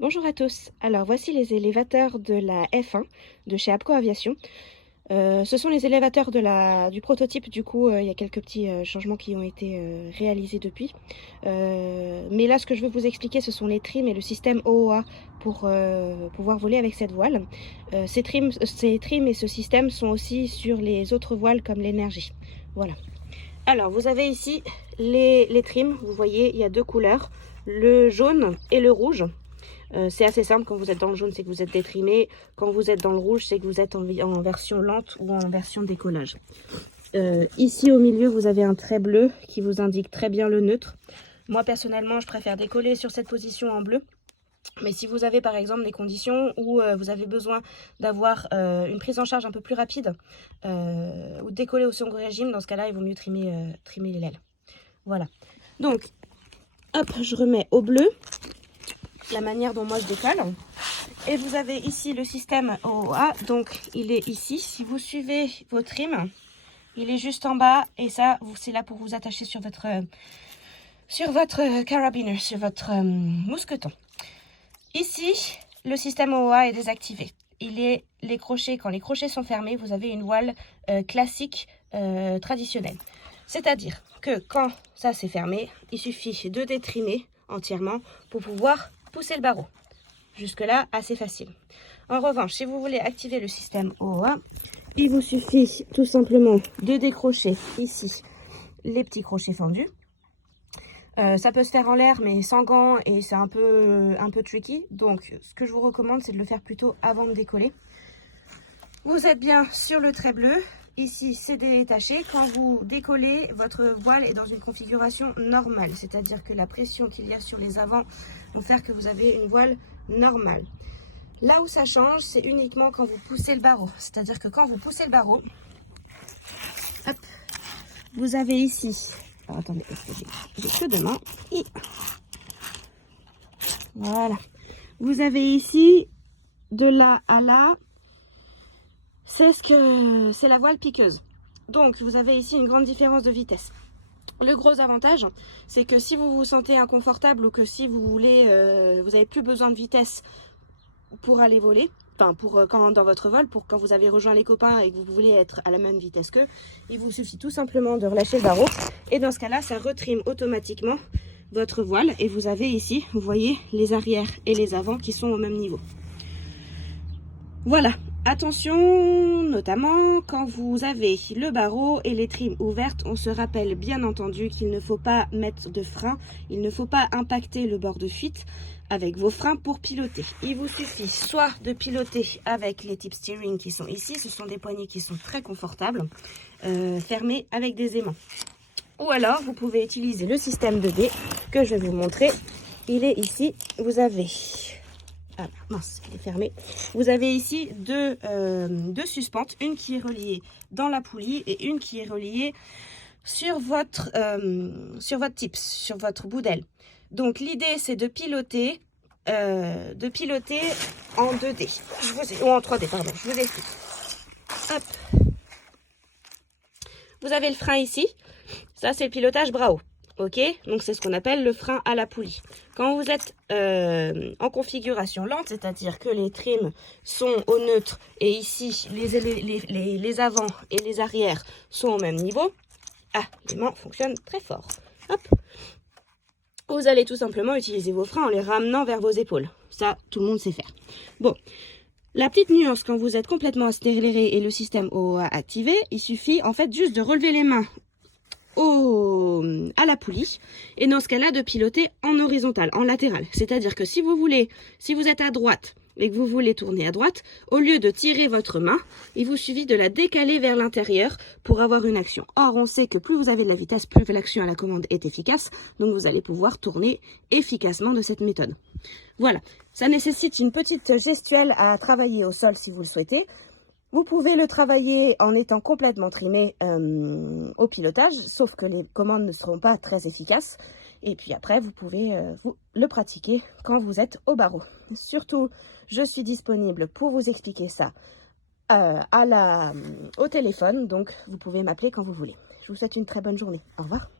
Bonjour à tous. Alors voici les élévateurs de la F1 de chez Abco Aviation. Ce sont les élévateurs du prototype, du coup il y a quelques petits changements qui ont été réalisés depuis. Mais là ce que je veux vous expliquer ce sont les trims et le système OOA pour pouvoir voler avec cette voile. Ces trims et ce système sont aussi sur les autres voiles comme l'énergie. Voilà. Alors vous avez ici les trims, vous voyez il y a deux couleurs, le jaune et le rouge. C'est assez simple, quand vous êtes dans le jaune, c'est que vous êtes détrimé. Quand vous êtes dans le rouge, c'est que vous êtes en version lente ou en version décollage. Ici au milieu, vous avez un trait bleu qui vous indique très bien le neutre. Moi personnellement, je préfère décoller sur cette position en bleu. Mais si vous avez par exemple des conditions où vous avez besoin d'avoir une prise en charge un peu plus rapide ou décoller au second régime, dans ce cas-là, il vaut mieux trimer les ailes. Voilà. Donc, hop, je remets au bleu la manière dont moi je décolle. Et vous avez ici le système OOA, donc il est ici. Si vous suivez vos trims, il est juste en bas et ça, c'est là pour vous attacher sur votre carabiner, sur votre mousqueton. Ici, le système OOA est désactivé. Quand les crochets sont fermés, vous avez une voile classique traditionnelle. C'est-à-dire que quand ça c'est fermé, il suffit de détrimer entièrement pour pouvoir pousser le barreau. Jusque-là, assez facile. En revanche, si vous voulez activer le système OOA, il vous suffit tout simplement de décrocher ici les petits crochets fendus. Ça peut se faire en l'air, mais sans gants, et c'est un peu tricky. Donc, ce que je vous recommande, c'est de le faire plutôt avant de décoller. Vous êtes bien sur le trait bleu. Ici, c'est détaché. Quand vous décollez, votre voile est dans une configuration normale. C'est-à-dire que la pression qu'il y a sur les avants va faire que vous avez une voile normale. Là où ça change, c'est uniquement quand vous poussez le barreau. C'est-à-dire que quand vous poussez le barreau, hop, vous avez ici... Alors, attendez, parce que j'ai que deux mains. Voilà. Vous avez ici, de là à là, c'est la voile piqueuse. Donc, vous avez ici une grande différence de vitesse. Le gros avantage, c'est que si vous vous sentez inconfortable ou que si vous voulez, vous n'avez plus besoin de vitesse pour aller voler, enfin dans votre vol, pour quand vous avez rejoint les copains et que vous voulez être à la même vitesse qu'eux, il vous suffit tout simplement de relâcher le barreau. Et dans ce cas-là, ça retrime automatiquement votre voile. Et vous avez ici, vous voyez, les arrières et les avants qui sont au même niveau. Voilà. Attention, notamment quand vous avez le barreau et les trims ouvertes, on se rappelle bien entendu qu'il ne faut pas mettre de frein, il ne faut pas impacter le bord de fuite avec vos freins pour piloter. Il vous suffit soit de piloter avec les tip steering qui sont ici, ce sont des poignées qui sont très confortables, fermées avec des aimants. Ou alors vous pouvez utiliser le système 2D que je vais vous montrer. Il est ici, vous avez... Ah mince, il est fermé. Vous avez ici deux suspentes, une qui est reliée dans la poulie et une qui est reliée sur votre tips, sur votre bout d'aile. Donc l'idée c'est de piloter en 2D, ou en 3D, pardon, je vous explique. Hop. Vous avez le frein ici, ça c'est le pilotage bras haut. Ok, donc c'est ce qu'on appelle le frein à la poulie. Quand vous êtes en configuration lente, c'est-à-dire que les trims sont au neutre et ici les avants et les arrières sont au même niveau, l'aimant fonctionne très fort. Hop. Vous allez tout simplement utiliser vos freins en les ramenant vers vos épaules. Ça, tout le monde sait faire. Bon, la petite nuance, quand vous êtes complètement accéléré et le système OOA activé, il suffit en fait juste de relever les mains à la poulie et dans ce cas-là de piloter en horizontal, en latéral. C'est-à-dire que si vous êtes à droite et que vous voulez tourner à droite, au lieu de tirer votre main, il vous suffit de la décaler vers l'intérieur pour avoir une action. Or, on sait que plus vous avez de la vitesse, plus l'action à la commande est efficace, donc vous allez pouvoir tourner efficacement de cette méthode. Voilà, ça nécessite une petite gestuelle à travailler au sol si vous le souhaitez. Vous pouvez le travailler en étant complètement trimé au pilotage, sauf que les commandes ne seront pas très efficaces. Et puis après, vous pouvez le pratiquer quand vous êtes au barreau. Surtout, je suis disponible pour vous expliquer ça au téléphone, donc vous pouvez m'appeler quand vous voulez. Je vous souhaite une très bonne journée. Au revoir.